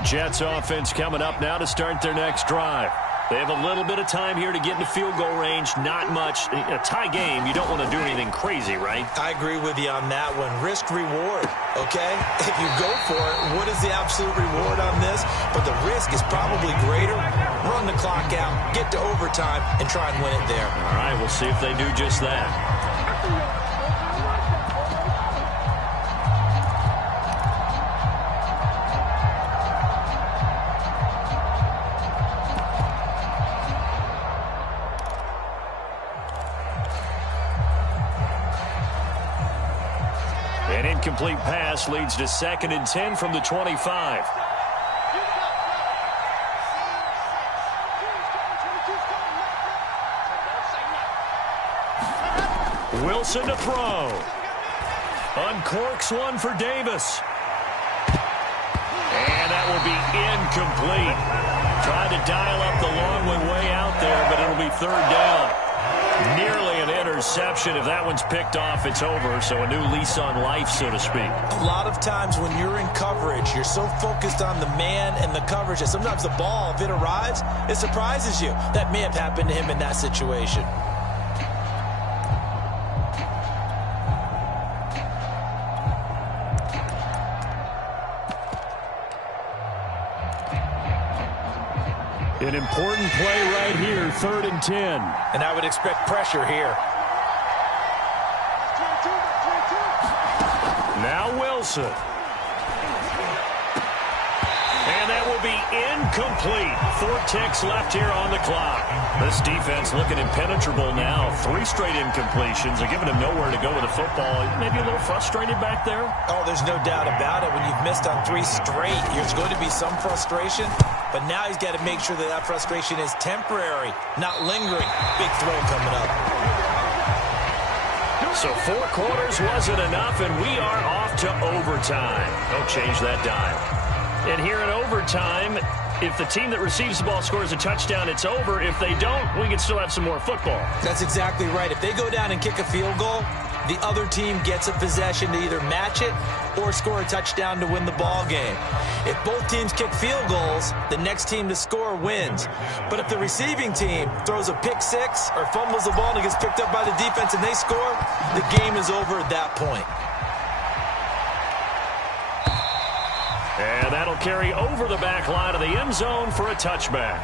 Jets offense coming up now to start their next drive. They have a little bit of time here to get into field goal range. Not much. A tie game, you don't want to do anything crazy, right? I agree with you on that one. Risk-reward, okay? If you go for it, what is the absolute reward on this? But the risk is probably greater. Run the clock out, get to overtime, and try and win it there. All right, we'll see if they do just that. An incomplete pass leads to 2nd and 10 from the 25. Wilson to throw. Uncorks one for Davis. And that will be incomplete. Tried to dial up the long way out there, but it'll be third down. Nearly an interception. If that one's picked off, it's over. So a new lease on life, so to speak. A lot of times when you're in coverage, you're so focused on the man and the coverage that sometimes the ball, if it arrives, it surprises you. That may have happened to him in that situation. An important play right here, 3rd and 10. And I would expect pressure here. Now Wilson. And that will be incomplete. 4 ticks left here on the clock. This defense looking impenetrable now. 3 straight incompletions. They're giving him nowhere to go with the football. Maybe a little frustrated back there. Oh, there's no doubt about it. When you've missed on 3 straight, there's going to be some frustration. But now he's got to make sure that that frustration is temporary, not lingering. Big throw coming up. So 4 quarters wasn't enough, and we are off to overtime. Don't change that dial. And here in overtime, if the team that receives the ball scores a touchdown, it's over. If they don't, we can still have some more football. That's exactly right. If they go down and kick a field goal, the other team gets a possession to either match it or score a touchdown to win the ball game. If both teams kick field goals, the next team to score wins. But if the receiving team throws a pick 6 or fumbles the ball and it gets picked up by the defense and they score, the game is over at that point. And that'll carry over the back line of the end zone for a touchback.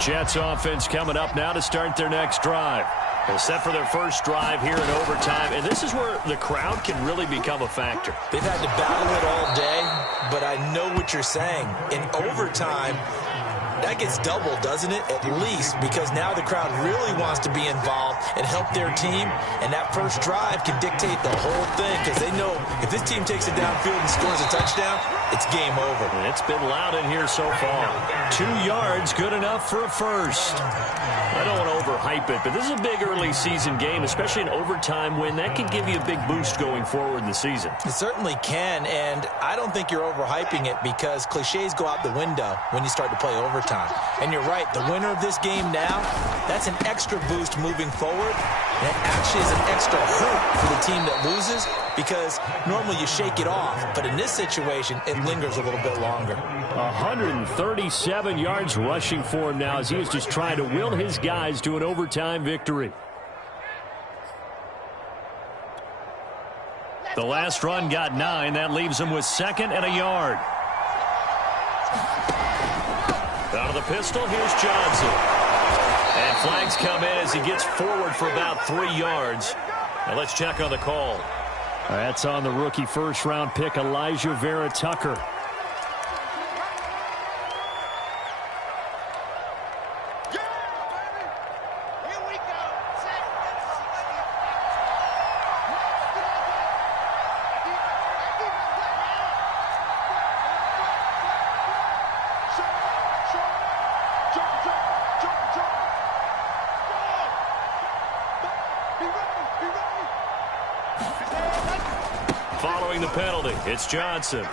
Jets offense coming up now to start their next drive. They're set for their first drive here in overtime, and this is where the crowd can really become a factor. They've had to battle it all day, but I know what you're saying. In overtime, that gets doubled, doesn't it? At least, because now the crowd really wants to be involved and help their team, and that first drive can dictate the whole thing because they know if this team takes it downfield and scores a touchdown, it's game over. And it's been loud in here so far. 2 yards, good enough for a first. I don't want to overhype it, but this is a big early season game, especially an overtime win. That can give you a big boost going forward in the season. It certainly can, and I don't think you're overhyping it because cliches go out the window when you start to play overtime. And you're right, the winner of this game now, that's an extra boost moving forward. And it actually is an extra hurt for the team that loses because normally you shake it off. But in this situation, it lingers a little bit longer. 137 yards rushing for him now as he is just trying to will his guys to an overtime victory. The last run got 9. That leaves him with 2nd and a yard. Out of the pistol, here's Johnson. And flags come in as he gets forward for about 3 yards. Now let's check on the call. That's on the rookie first-round pick, Elijah Vera Tucker. Following the penalty, it's Johnson.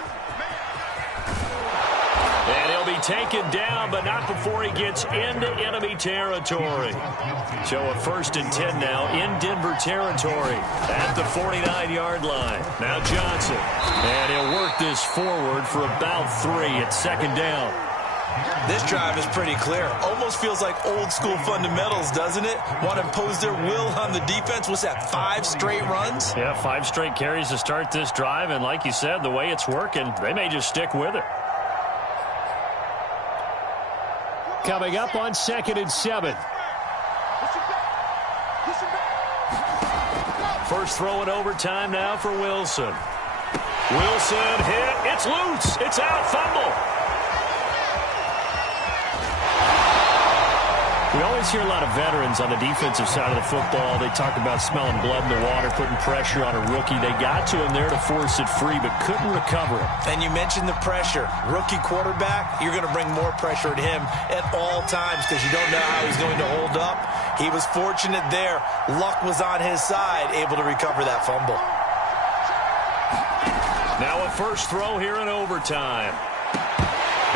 And he'll be taken down, but not before he gets into enemy territory. So a 1st and 10 now in Denver territory at the 49-yard line. Now Johnson. And he'll work this forward for about 3 at 2nd down. This drive is pretty clear. Almost feels like old school fundamentals, doesn't it? Want to impose their will on the defense. What's that, 5 straight runs? Yeah, 5 straight carries to start this drive. And like you said, the way it's working, they may just stick with it. Coming up on 2nd and 7. First throw in overtime now for Wilson. Wilson hit. It's loose. It's out. Fumble. We always hear a lot of veterans on the defensive side of the football. They talk about smelling blood in the water, putting pressure on a rookie. They got to him there to force it free, but couldn't recover it. And you mentioned the pressure. Rookie quarterback, you're going to bring more pressure at him at all times because you don't know how he's going to hold up. He was fortunate there. Luck was on his side, able to recover that fumble. Now a first throw here in overtime.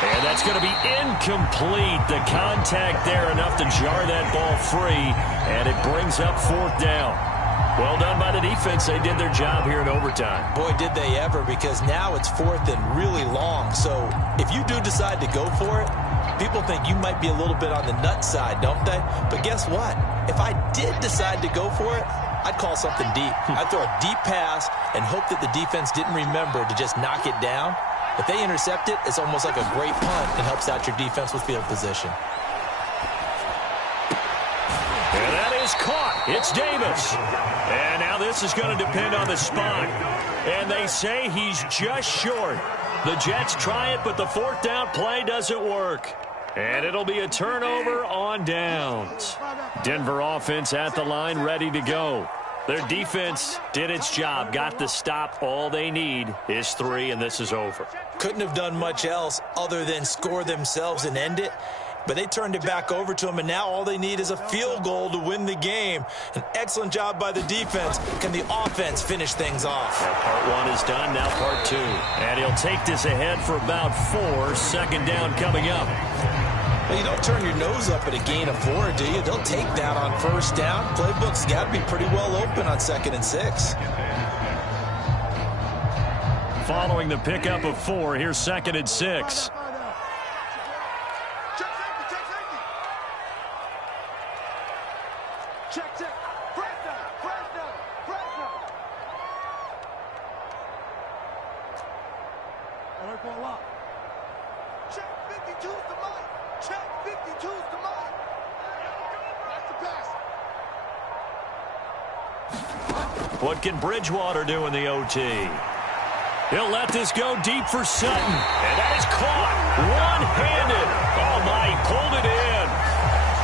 And that's going to be incomplete. The contact there enough to jar that ball free, and it brings up 4th down. Well done by the defense. They did their job here in overtime. Boy, did they ever, because now it's 4th and really long. So if you do decide to go for it, people think you might be a little bit on the nut side, don't they? But guess what? If I did decide to go for it, I'd call something deep. I'd throw a deep pass and hope that the defense didn't remember to just knock it down. If they intercept it, it's almost like a great punt. It helps out your defense with field position. And that is caught. It's Davis. And now this is going to depend on the spot. And they say he's just short. The Jets try it, but the 4th down play doesn't work. And it'll be a turnover on downs. Denver offense at the line, ready to go. Their defense did its job, got the stop. All they need is 3, and this is over. Couldn't have done much else other than score themselves and end it. But they turned it back over to him, and now all they need is a field goal to win the game. An excellent job by the defense. Can the offense finish things off? Now part 1 is done, now part 2. And he'll take this ahead for about 4. 2nd down coming up. Well, you don't turn your nose up at a gain of 4, do you? They'll take that on 1st down. Playbook's got to be pretty well open on 2nd and 6. Following the pickup of 4, here's 2nd and 6. Check. Press down. What can Bridgewater do in the OT? He'll let this go deep for Sutton. And that is caught one-handed. Oh, my, he pulled it in.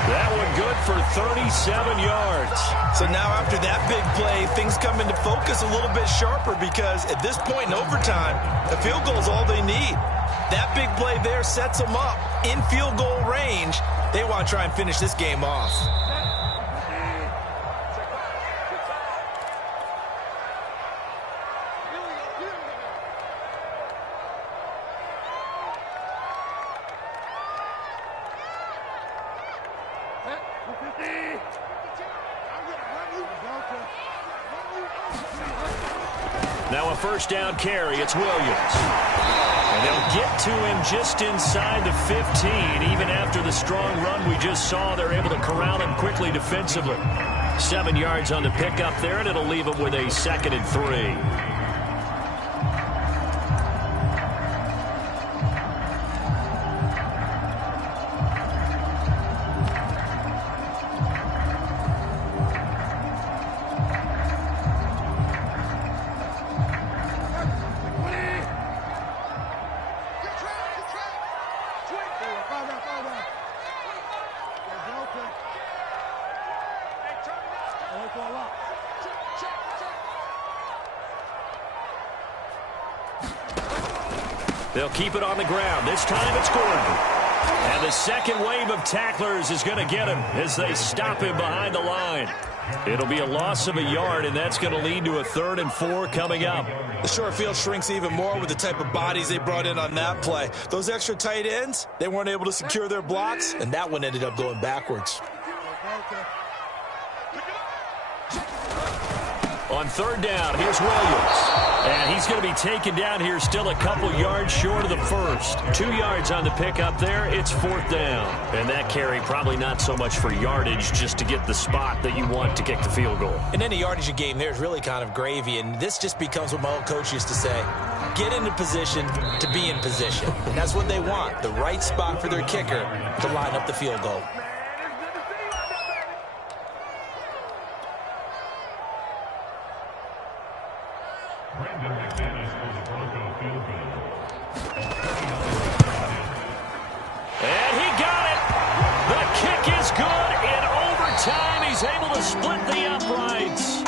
That one good for 37 yards. So now after that big play, things come into focus a little bit sharper because at this point in overtime, a field goal is all they need. That big play there sets them up in field goal range. They want to try and finish this game off. Now a first down carry. It's Williams. And they'll get to him just inside the 15. Even after the strong run we just saw, they're able to corral him quickly defensively. 7 yards on the pickup there, and it'll leave him with a 2nd and 3. They'll keep it on the ground. This time it's Gordon. And the second wave of tacklers is going to get him as they stop him behind the line. It'll be a loss of a yard, and that's going to lead to a 3rd and 4 coming up. The short field shrinks even more with the type of bodies they brought in on that play. Those extra tight ends, they weren't able to secure their blocks, and that one ended up going backwards. On 3rd down, here's Williams. And he's going to be taken down here still a couple yards short of the first. 2 yards on the pickup there. It's 4th down. And that carry probably not so much for yardage, just to get the spot that you want to kick the field goal. In any yardage game, there's really kind of gravy, and this just becomes what my old coach used to say. Get into position to be in position. And that's what they want, the right spot for their kicker to line up the field goal. And he got it. The kick is good in overtime. He's able to split the uprights.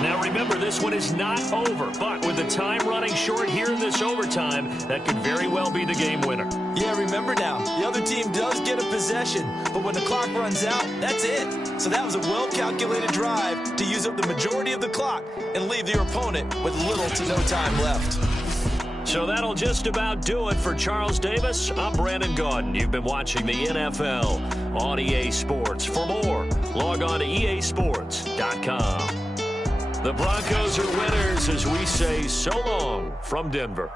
Now remember, this one is not over, but with the time running short here in this overtime, that could very well be the game winner. Yeah, remember now, the other team does get a possession, but when the clock runs out, that's it. So that was a well-calculated drive to use up the majority of the clock and leave your opponent with little to no time left. So that'll just about do it for Charles Davis. I'm Brandon Gaudin. You've been watching the NFL on EA Sports. For more, log on to easports.com. The Broncos are winners as we say so long from Denver.